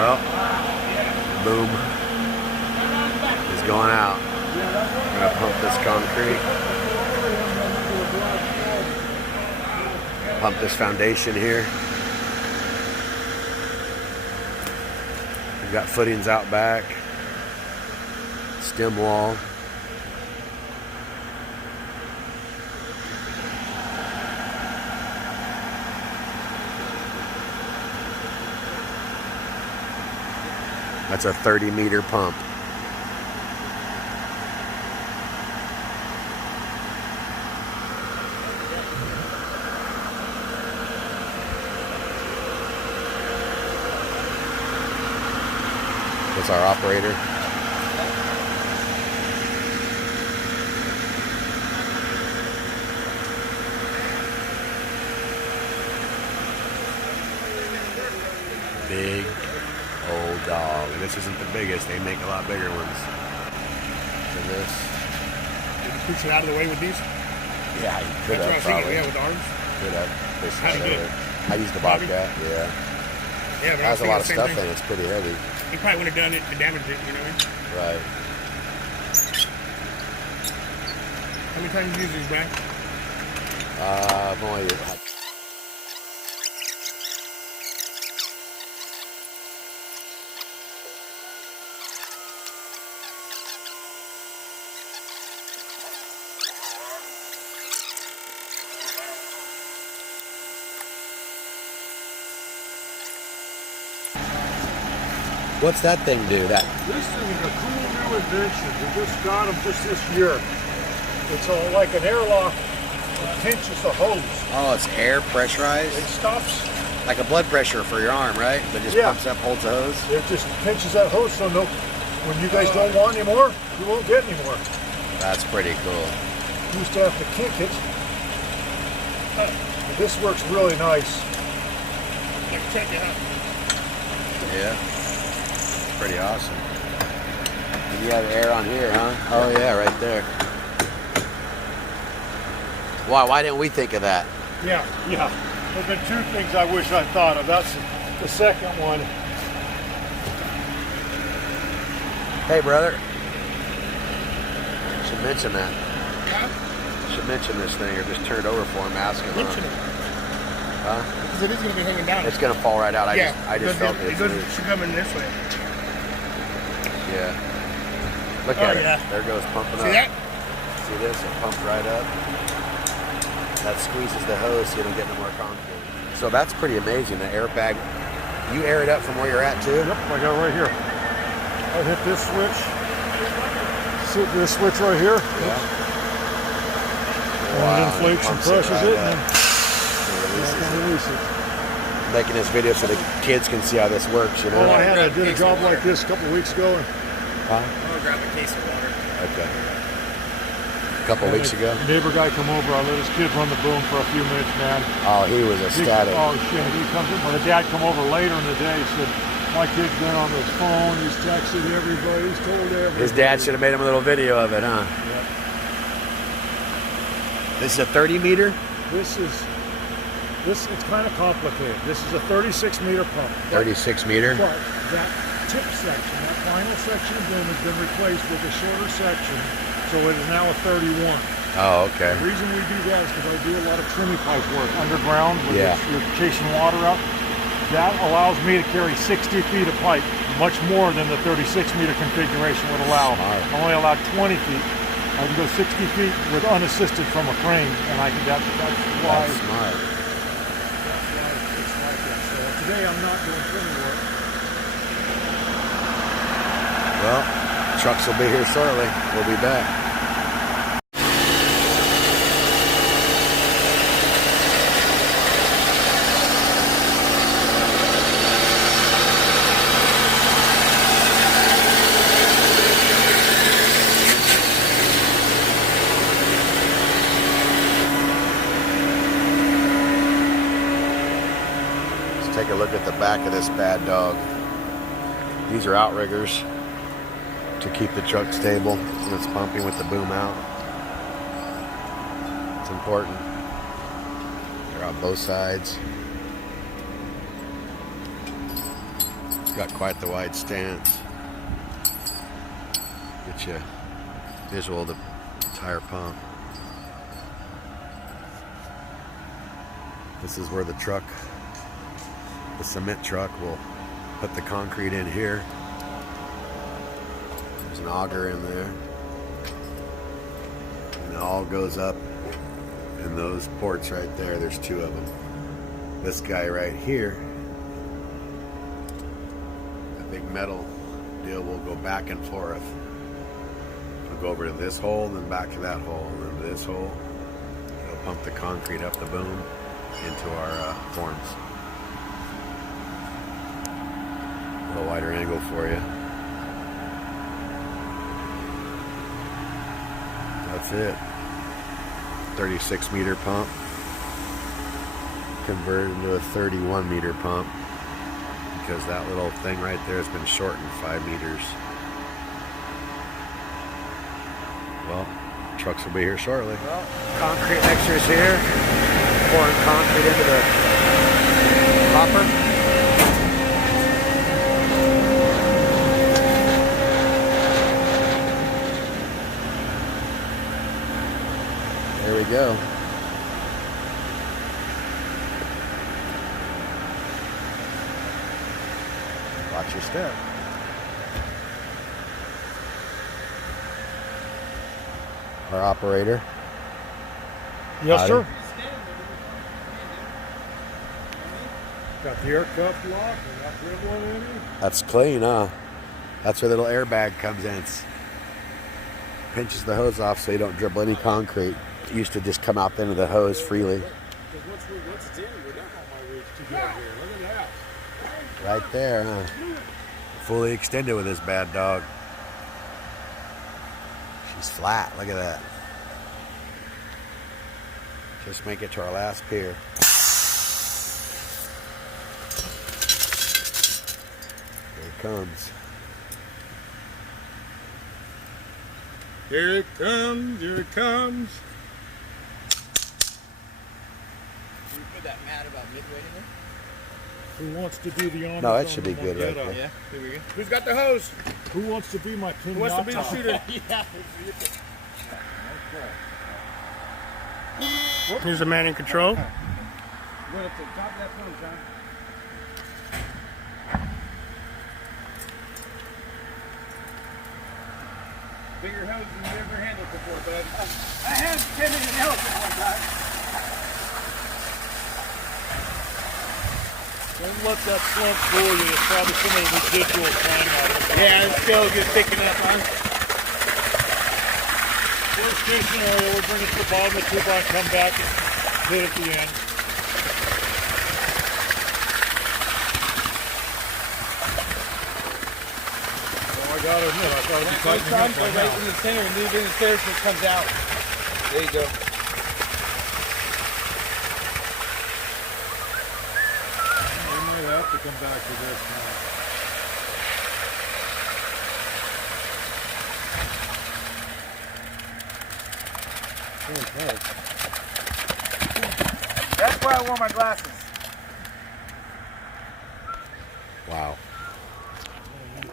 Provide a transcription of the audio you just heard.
Well, the boom is going out. I'm gonna pump this concrete. Pump this foundation here. We've got footings out back. Stem wall. That's a 30-meter pump. That's our operator. Big old dog. And this isn't the biggest. They make a lot bigger ones than this. Did you push it out of the way with these? Yeah, you could have probably. Yeah, with arms. Could have. How do you do it? I used the Bobcat. Yeah. Yeah, but It has a lot of stuff in it. It's pretty heavy. He probably would have done it to damage it, you know what I mean? Right. How many times you use these, Brad? I've only What's that thing do? That This thing is a cool new invention. We just got them just this year. It's like an airlock that pinches the hose. oh, it's air pressurized, It stops. like a blood pressure for your arm, right? But just Yeah. pumps up, holds the hose. It just pinches that hose so no, when you guys don't want any more, you won't get any more. That's pretty cool. You used to have to kick it. But this works really nice. Like, check it out. Yeah, pretty awesome. And you have air on here, huh? Oh yeah, right there. Why didn't we think of that? Yeah. There've been two things I wish I thought of. That's the second one. Hey, brother. Should mention that. Yeah? Should mention this thing or just turn it over for him, ask him. Mention it. Huh? Because it is going to be hanging down. It's gonna fall right out. I just felt it. it. Should come in this way. Yeah. Look Oh, at yeah. it. There it goes pumping See up. that? See this? It pumped right up. That squeezes the hose so you don't get no more concrete. So that's pretty amazing. The air bag. You air it up from where you're at too? Yep, I got it right here. I hit this switch. Hit this switch right here. Yeah. And it inflates and presses it, and then release it. making this video so the kids can see how this works, you know? Well, I did a job like this a couple of weeks ago. Huh? I'm going to grab a case of water. Okay. A couple weeks ago? Neighbor guy come over. I let his kid run the boom for a few minutes, man. Oh, he was ecstatic. Oh, shit. He comes in. When the dad come over later in the day, he said, my kid's been on his phone. He's texted everybody. He's told everybody. His dad should have made him a little video of it, huh? Yep. This is a 30 meter? It's kind of complicated. This is a 36-meter pump. 36 meter? But that tip section, that final section of boom has been replaced with a shorter section, so it is now a 31. Oh, okay. The reason we do that is because I do a lot of trimming pipe work underground when Yeah. you're chasing water up. That allows me to carry 60 feet of pipe, much more than the 36-meter configuration would allow. Smart. I only allow 20 feet. I can go 60 feet with unassisted from a crane, and I can. That's why. That's smart. That's why it's like that. So today I'm not doing trimming work. Well, trucks will be here shortly. We'll be back. Take a look at the back of this bad dog. These are outriggers to keep the truck stable when it's pumping with the boom out. It's important. They're on both sides. It's got quite the wide stance. Get you a visual of the entire pump. This is where the cement truck will put the concrete in here. There's an auger in there. And it all goes up in those ports right there. There's two of them. This guy right here, the big metal deal, will go back and forth. It'll go over to this hole, and then back to that hole, and then to this hole. It'll pump the concrete up the boom into our forms. A little wider angle for you. That's it. 36 meter pump converted into a 31 meter pump because that little thing right there has been shortened 5 meters. Well, trucks will be here shortly. Well, concrete mixer's here. Pouring concrete into the hopper. There we go. Watch your step. Our operator. Yes, Howdy. sir. Got the air cup lock and not dribbling any. That's clean, huh? That's where the little airbag comes in. Pinches the hose off so you don't dribble any concrete. It used to just come out into the hose freely. What's in with that on my reach to get here? Look at that. Right there, huh? Fully extended with this bad dog. She's flat, look at that. Just make it to our last pier. Here it comes. Here it comes, here it comes. Did you put that mat about midway in there? Who wants to do the honors? No, it on should the be good right Mangetta? there. Yeah, here we go. Who's got the hose? Who wants to be my pinata? Who wants to be the shooter? Okay. Here's the man in control. Go up to the top of that phone, John. Bigger hose than you ever handled before, bud. I had 10 in an elephant one time. Don't let that slump fool you. It's probably some of the residual time out of it. Yeah, it's still just picking up, huh? Worst case scenario, we'll bring it to the bottom of the tube and come back and hit at the end. Well, I gotta admit, I thought it'd be Those tightening up times by go right now. in the center and leave in the stairs so it comes out. There you go. We might have to come back to this now. Okay. That's why I wore my glasses. Wow.